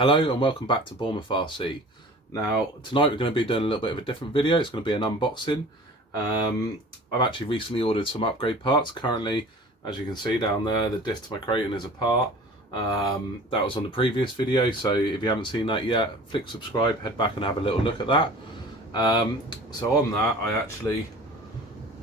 Hello and welcome back to Dumbo RC. Now tonight we're going to be doing a little bit of a different video. It's going to be an unboxing. I've actually recently ordered some upgrade parts. Currently, as you can see down there, the diff to my Kraton is apart. That was on the previous video, so if you haven't seen that yet, flick subscribe, head back and have a little look at that. So on that,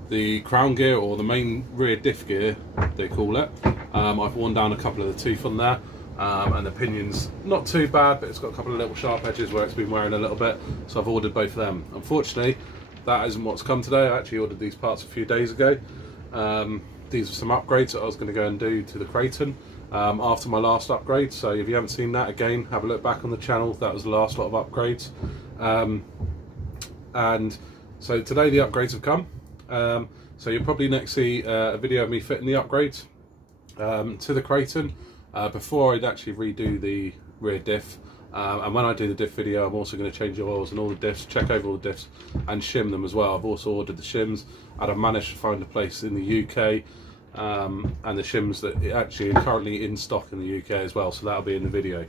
the crown gear, or the main rear diff gear they call it, I've worn down a couple of the teeth on there. And the pinion's not too bad, but it's got a couple of little sharp edges where it's been wearing a little bit, so I've ordered both of them. Unfortunately, that isn't what's come today. I actually ordered these parts a few days ago. These are some upgrades that I was going to go and do to the Kraton after my last upgrade, so if you haven't seen that, again, have a look back on the channel. That was the last lot of upgrades. And so today the upgrades have come. So you'll probably next see a video of me fitting the upgrades to the Kraton. Before I'd actually redo the rear diff, and when I do the diff video, I'm also going to change the oils and all the diffs, check over all the diffs and shim them as well. I've also ordered the shims, and I've managed to find a place in the UK, and the shims that actually are currently in stock in the UK as well, so that'll be in the video,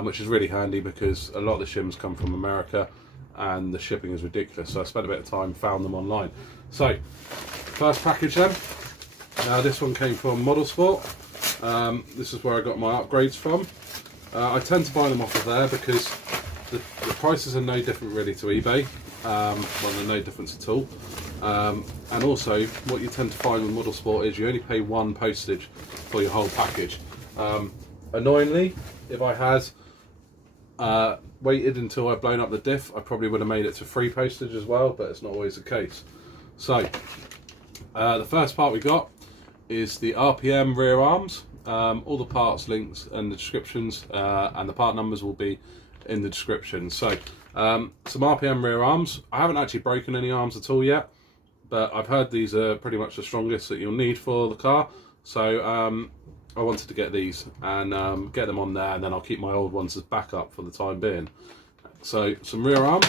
which is really handy because a lot of the shims come from America and the shipping is ridiculous, so I spent a bit of time, found them online. So first package then. Now this one came from Model Sport. This is where I got my upgrades from. I tend to buy them off of there because the prices are no different really to eBay. Well, they're no difference at all. And also, what you tend to find with Model Sport is you only pay one postage for your whole package. Annoyingly, if I had waited until I'd blown up the diff, I probably would have made it to free postage as well, but it's not always the case. So, the first part we got is the RPM rear arms. All the parts links and the descriptions and the part numbers will be in the description. So some RPM rear arms. I haven't actually broken any arms at all yet, but I've heard these are pretty much the strongest that you'll need for the car, so I wanted to get these and get them on there, and then I'll keep my old ones as backup for the time being. So some rear arms.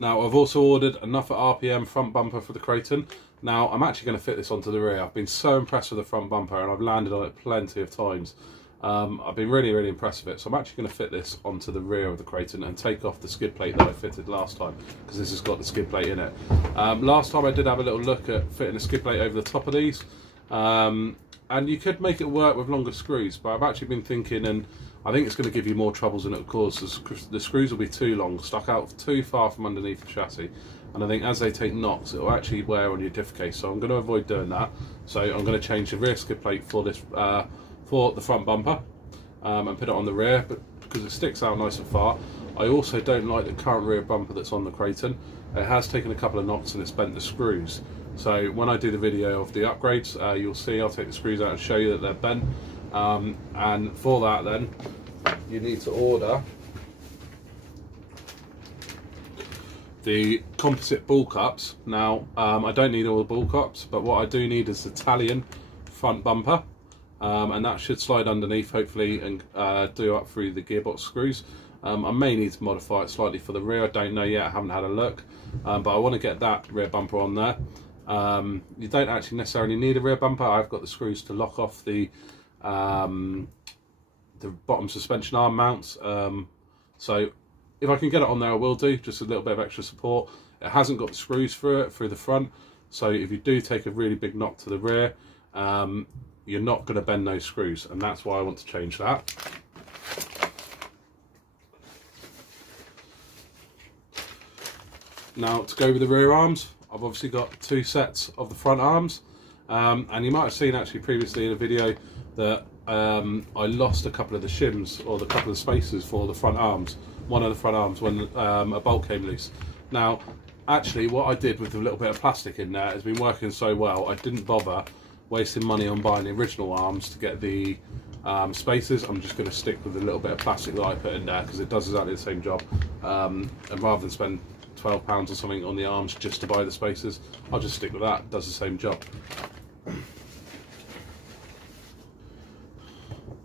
Now I've also ordered another RPM front bumper for the Kraton. Now I'm actually going to fit this onto the rear. I've been so impressed with the front bumper and I've landed on it plenty of times. I've been really impressed with it, so I'm actually going to fit this onto the rear of the Kraton and take off the skid plate that I fitted last time, because this has got the skid plate in it. Last time I did have a little look at fitting a skid plate over the top of these, and you could make it work with longer screws, but I've actually been thinking, and I think it's going to give you more troubles than it will cause. The screws will be too long, stuck out too far from underneath the chassis, and I think as they take knocks, it will actually wear on your diff case. So I'm going to avoid doing that. So I'm going to change the rear skid plate for this, for the front bumper, and put it on the rear, but because it sticks out nice and far. I also don't like the current rear bumper that's on the Kraton. It has taken a couple of knocks and it's bent the screws. So when I do the video of the upgrades, you'll see I'll take the screws out and show you that they're bent. And for that then, you need to order the composite ball cups. Now, I don't need all the ball cups, but what I do need is the TALION front bumper. And that should slide underneath, hopefully, and do up through the gearbox screws. I may need to modify it slightly for the rear, I don't know yet, I haven't had a look. But I want to get that rear bumper on there. You don't actually necessarily need a rear bumper. I've got the screws to lock off the bottom suspension arm mounts, so if I can get it on there I will do, just a little bit of extra support. It hasn't got the screws through it, through the front, so if you do take a really big knock to the rear, you're not going to bend those screws, and that's why I want to change that. Now to go with the rear arms, I've obviously got two sets of the front arms, and you might have seen actually previously in a video that I lost a couple of the shims, or the couple of spaces for the front arms, one of the front arms, when a bolt came loose. Now actually what I did with the little bit of plastic in there has been working so well, I didn't bother wasting money on buying the original arms to get the spaces. I'm just going to stick with the little bit of plastic that I put in there because it does exactly the same job, and rather than spend £12 or something on the arms just to buy the spaces, I'll just stick with that. It does the same job.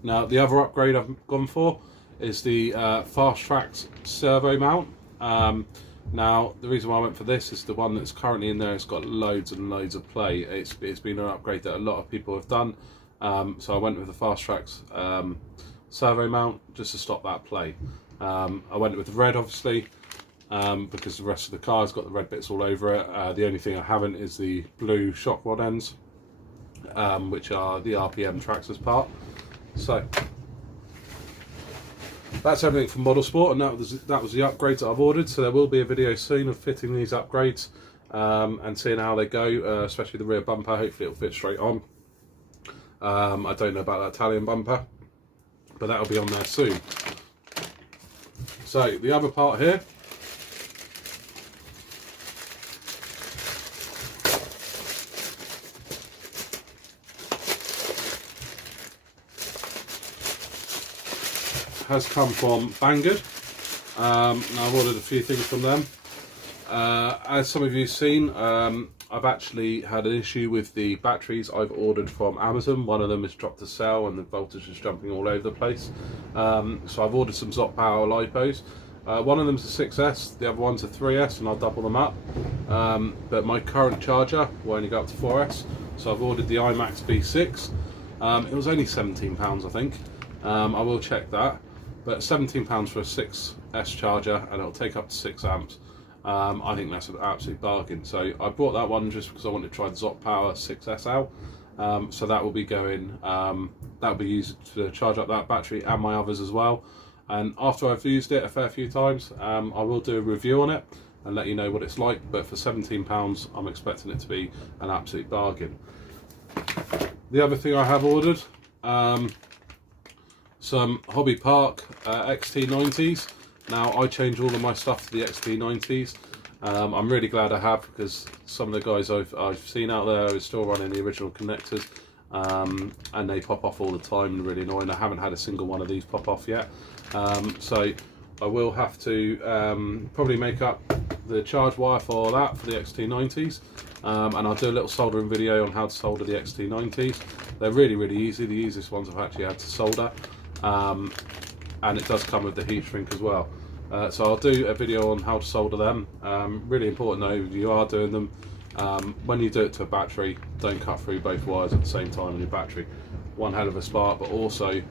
Now the other upgrade I've gone for is the FASTRAX servo mount. Now, the reason why I went for this is the one that's currently in there has got loads and loads of play. It's been an upgrade that a lot of people have done. So I went with the FASTRAX servo mount just to stop that play. I went with the red, obviously, because the rest of the car has got the red bits all over it. The only thing I haven't is the blue shock rod ends, which are the RPM Traxxas part. So that's everything from Model Sport, and that was the upgrades that I've ordered. So there will be a video soon of fitting these upgrades and seeing how they go, especially the rear bumper. Hopefully it'll fit straight on. I don't know about that TALION bumper, but that'll be on there soon. So the other part here has come from Banggood. I've ordered a few things from them. As some of you have seen, I've actually had an issue with the batteries I've ordered from Amazon. One of them has dropped a cell and the voltage is jumping all over the place. So I've ordered some ZOT Power LIPOs. One of them's a 6S, the other one's a 3S, and I'll double them up. But my current charger will only go up to 4S, so I've ordered the IMAX B6. It was only £17, I think. I will check that. But £17 for a 6S charger, and it'll take up to 6 amps. I think that's an absolute bargain. So I bought that one just because I wanted to try the ZOT Power 6S out. So that will be going, that will be used to charge up that battery and my others as well. And after I've used it a fair few times, I will do a review on it and let you know what it's like. But for £17, I'm expecting it to be an absolute bargain. The other thing I have ordered, some Hobby Park XT90s. Now, I change all of my stuff to the XT90s. I'm really glad I have, because some of the guys I've seen out there are still running the original connectors, and they pop off all the time and really annoying. I haven't had a single one of these pop off yet. So I will have to probably make up the charge wire for that, for the XT90s. And I'll do a little soldering video on how to solder the XT90s. They're really, really easy. The easiest ones I've actually had to solder. And it does come with the heat shrink as well. So I'll do a video on how to solder them. Really important though, if you are doing them, when you do it to a battery, don't cut through both wires at the same time on your battery. One hell of a spark, but also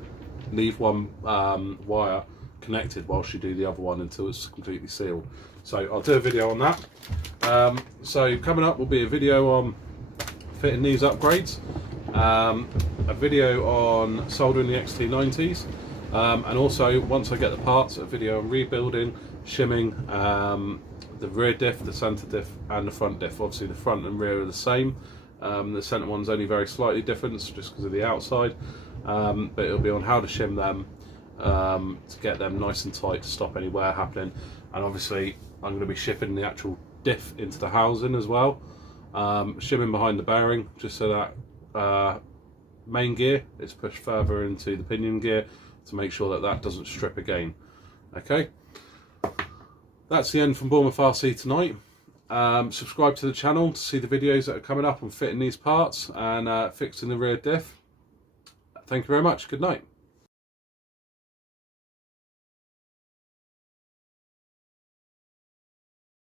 leave one wire connected whilst you do the other one until it's completely sealed. So I'll do a video on that. So coming up will be a video on fitting these upgrades, a video on soldering the XT90s, and also once I get the parts, a video on rebuilding, shimming the rear diff, the centre diff and the front diff. Obviously the front and rear are the same. The centre one's only very slightly different just because of the outside, but it'll be on how to shim them to get them nice and tight to stop any wear happening. And obviously I'm going to be shipping the actual diff into the housing as well, shimming behind the bearing just so that main gear is pushed further into the pinion gear to make sure that that doesn't strip again. Okay, that's the end from Bournemouth RC tonight. Subscribe to the channel to see the videos that are coming up on fitting these parts and fixing the rear diff. Thank you very much. Good night.